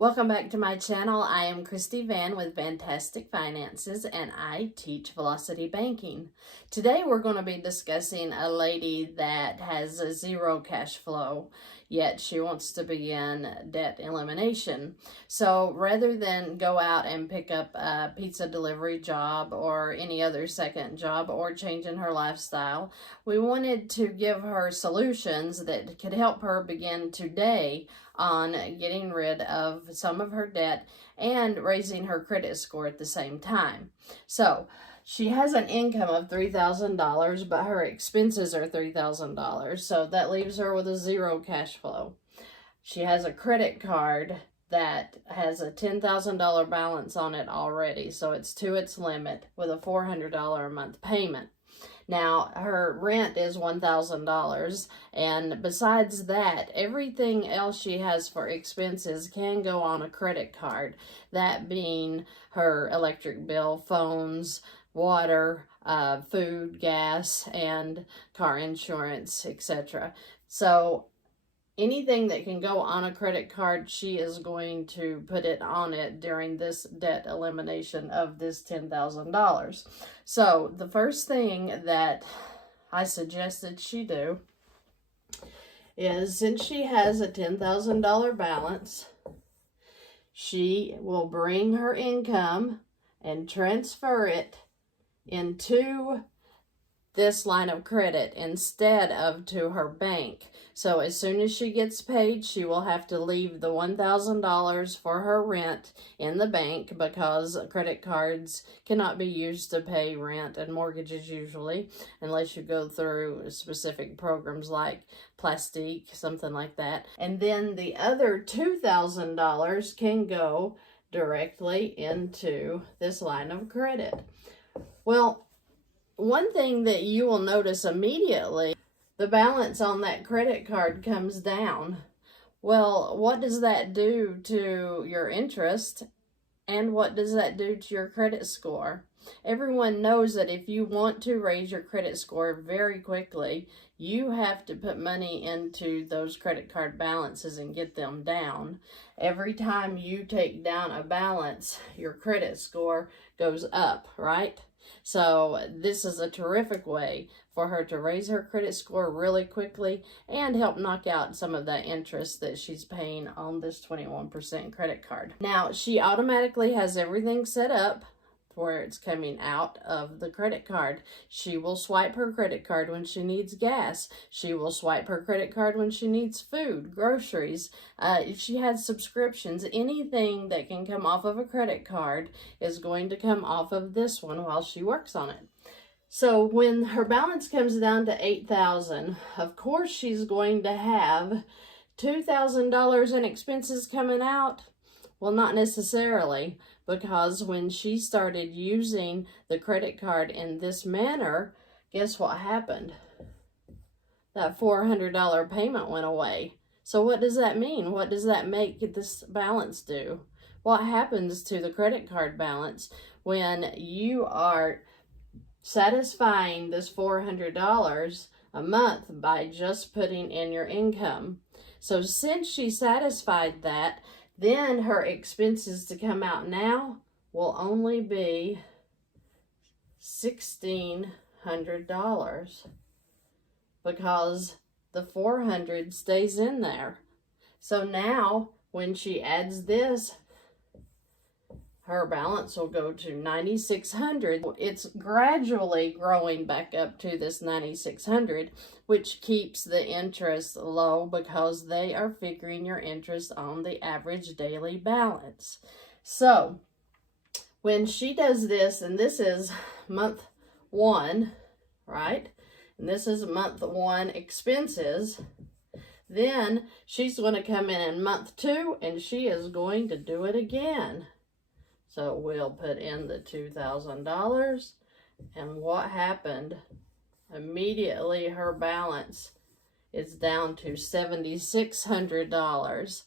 Welcome back to my channel. I am Christy Vann with Fantastic Finances and I teach Velocity Banking. Today we're going to be discussing a lady that has a zero cash flow, yet she wants to begin debt elimination. So rather than go out and pick up a pizza delivery job or any other second job or changing her lifestyle, we wanted to give her solutions that could help her begin today on getting rid of some of her debt and raising her credit score at the same time. So she has an income of $3,000, but her expenses are $3,000. So that leaves her with a zero cash flow. She has a credit card that has a $10,000 balance on it already. So it's to its limit with a $400 a month payment. Now, her rent is $1,000, and besides that, everything else she has for expenses can go on a credit card, that being her electric bill, phones, water, food, gas, and car insurance, etc. So anything that can go on a credit card, she is going to put it on it during this debt elimination of this $10,000. So the first thing that I suggested she do is, since she has a $10,000 balance, she will bring her income and transfer it into this line of credit instead of to her bank. So as soon as she gets paid, she will have to leave the $1,000 for her rent in the bank, because credit cards cannot be used to pay rent and mortgages usually, unless you go through specific programs like Plastique, something like that. And then the other $2,000 can go directly into this line of credit. Well, one thing that you will notice immediately, the balance on that credit card comes down. Well, what does that do to your interest, and what does that do to your credit score? Everyone knows that if you want to raise your credit score very quickly, you have to put money into those credit card balances and get them down. Every time you take down a balance, your credit score goes up, right? So this is a terrific way for her to raise her credit score really quickly and help knock out some of that interest that she's paying on this 21% credit card. Now, she automatically has everything set up where it's coming out of the credit card. She will swipe her credit card when she needs gas. She will swipe her credit card when she needs food, groceries. If she has subscriptions, anything that can come off of a credit card is going to come off of this one while she works on it. So when her balance comes down to $8,000, of course she's going to have $2,000 in expenses coming out. Well, not necessarily, because when she started using the credit card in this manner, guess what happened? That $400 payment went away. So what does that mean? What does that make this balance do? What happens to the credit card balance when you are satisfying this $400 a month by just putting in your income? So since she satisfied that, then her expenses to come out now will only be $1,600, because the $400 stays in there. So now when she adds this, her balance will go to $9,600. It's gradually growing back up to this $9,600, which keeps the interest low because they are figuring your interest on the average daily balance. So when she does this, and this is month one, right? And this is month one expenses. Then she's going to come in month two, and she is going to do it again. So we'll put in the $2,000, and what happened? Immediately her balance is down to $7,600.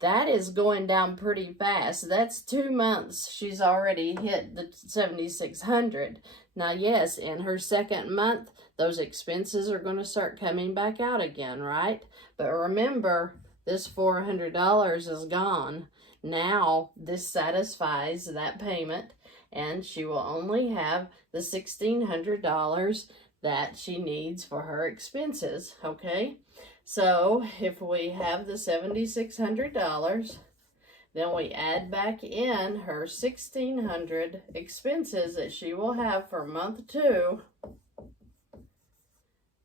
That is going down pretty fast. That's 2 months. She's already hit the $7,600. Now, yes, in her second month, those expenses are going to start coming back out again, right? But remember, this $400 is gone. Now this satisfies that payment, and she will only have the $1,600 that she needs for her expenses, okay? So if we have the $7,600, then we add back in her $1,600 expenses that she will have for month 2.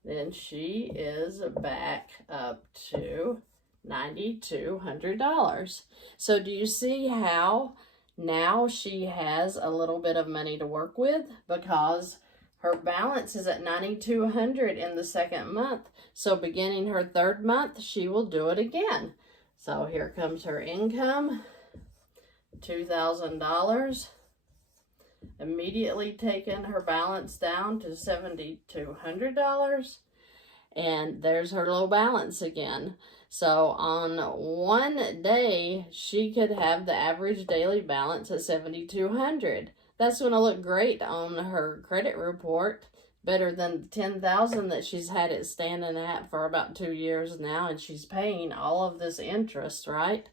Then she is back up to $9,200. So do you see how now she has a little bit of money to work with, because her balance is at $9,200 in the second month. So beginning her 3rd month, she will do it again. So here comes her income, $2,000. Immediately taking her balance down to $7,200. And there's her low balance again. So on one day, she could have the average daily balance at $7,200. That's going to look great on her credit report, better than the $10,000 that she's had it standing at for about 2 years now, and she's paying all of this interest, right?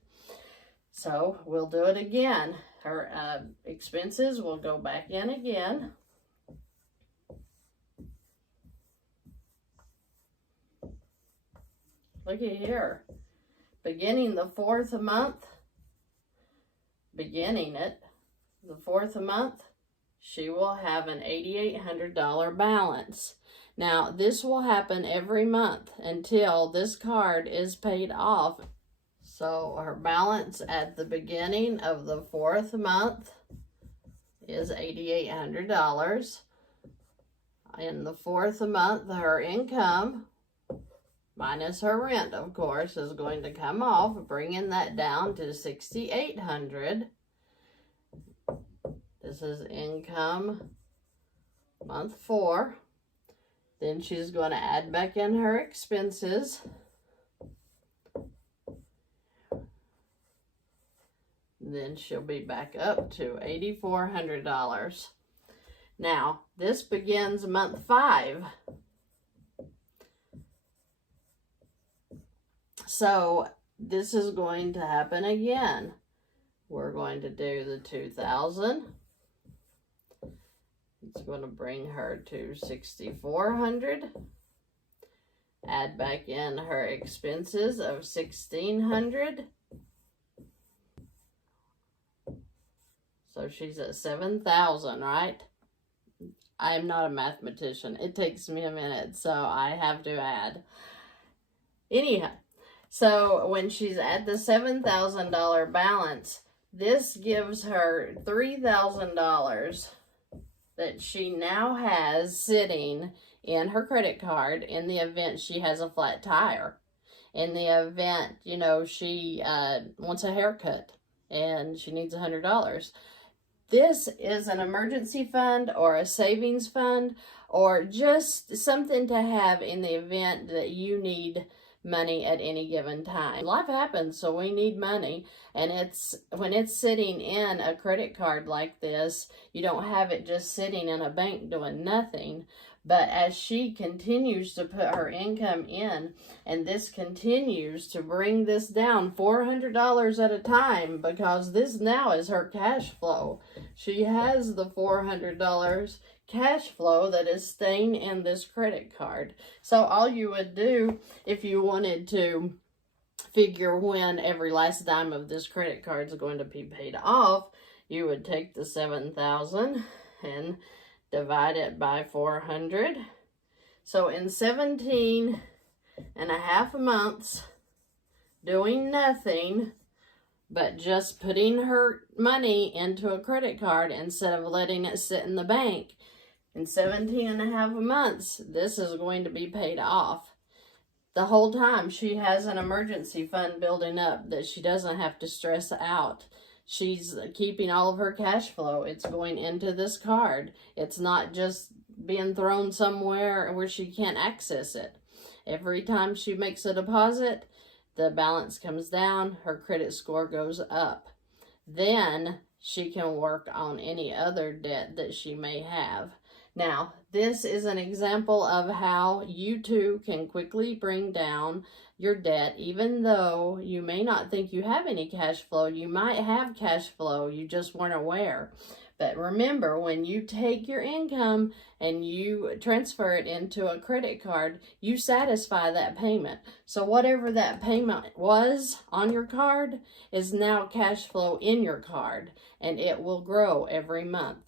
So we'll do it again. Her expenses will go back in again. Look at here. Beginning the 4th month, she will have an $8,800 balance. Now, this will happen every month until this card is paid off. So her balance at the beginning of the 4th month is $8,800. In the 4th month, her income, minus her rent, of course, is going to come off, bringing that down to $6,800. This is income month 4. Then she's going to add back in her expenses. Then she'll be back up to $8,400. Now, this begins month 5. So this is going to happen again. We're going to do the 2,000. It's going to bring her to $6,400. Add back in her expenses of $1,600. So she's at $7,000, right? I am not a mathematician. It takes me a minute, so I have to add. Anyhow, so when she's at the $7,000 balance, this gives her $3,000 that she now has sitting in her credit card in the event she has a flat tire. In the event, you know, she wants a haircut and she needs $100. This is an emergency fund or a savings fund, or just something to have in the event that you need money at any given time. Life happens, so we need money, and when it's sitting in a credit card like this, you don't have it just sitting in a bank doing nothing. But as she continues to put her income in, and this continues to bring this down $400 at a time, because this now is her cash flow. She has the $400 cash flow that is staying in this credit card. So all you would do if you wanted to figure when every last dime of this credit card is going to be paid off, you would take the $7,000 and divide it by 400. So in 17.5 months, doing nothing but just putting her money into a credit card instead of letting it sit in the bank, in 17.5 months, this is going to be paid off. The whole time she has an emergency fund building up that she doesn't have to stress out. She's keeping all of her cash flow. It's going into this card. It's not just being thrown somewhere where she can't access it. Every time she makes a deposit, the balance comes down, her credit score goes up. Then she can work on any other debt that she may have. Now, this is an example of how you too can quickly bring down your debt. Even though you may not think you have any cash flow, you might have cash flow, you just weren't aware. But remember, when you take your income and you transfer it into a credit card, you satisfy that payment. So whatever that payment was on your card is now cash flow in your card, and it will grow every month.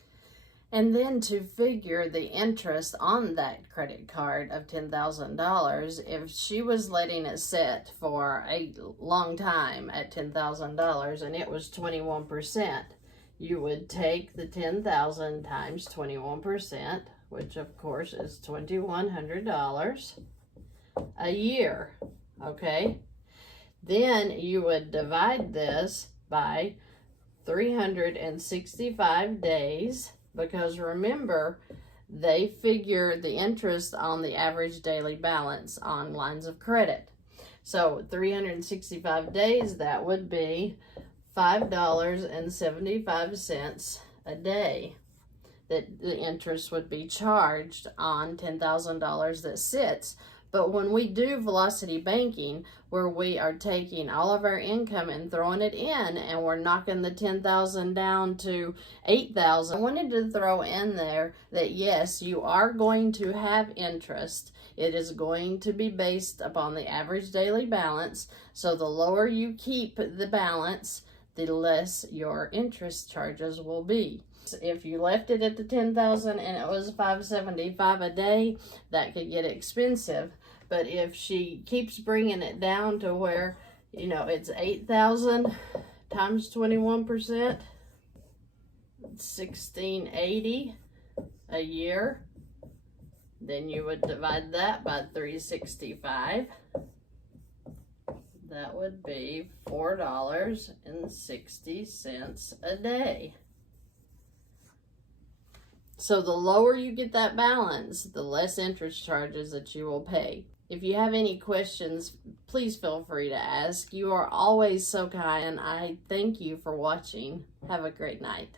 And then to figure the interest on that credit card of $10,000, if she was letting it sit for a long time at $10,000 and it was 21%, you would take the 10,000 times 21%, which of course is $2,100 a year, okay? Then you would divide this by 365 days, because remember, they figure the interest on the average daily balance on lines of credit. So 365 days, that would be $5.75 a day that the interest would be charged on $10,000 that sits. But when we do velocity banking, where we are taking all of our income and throwing it in, and we're knocking the 10,000 down to 8,000, I wanted to throw in there that yes, you are going to have interest. It is going to be based upon the average daily balance. So the lower you keep the balance, the less your interest charges will be. If you left it at the 10,000 and it was $5.75 a day, that could get expensive. But if she keeps bringing it down to where, you know, it's 8,000 times 21%, it's $1,680 a year, then you would divide that by 365. That would be $4.60 a day. So the lower you get that balance, the less interest charges that you will pay. If you have any questions, please feel free to ask. You are always so kind, and I thank you for watching. Have a great night.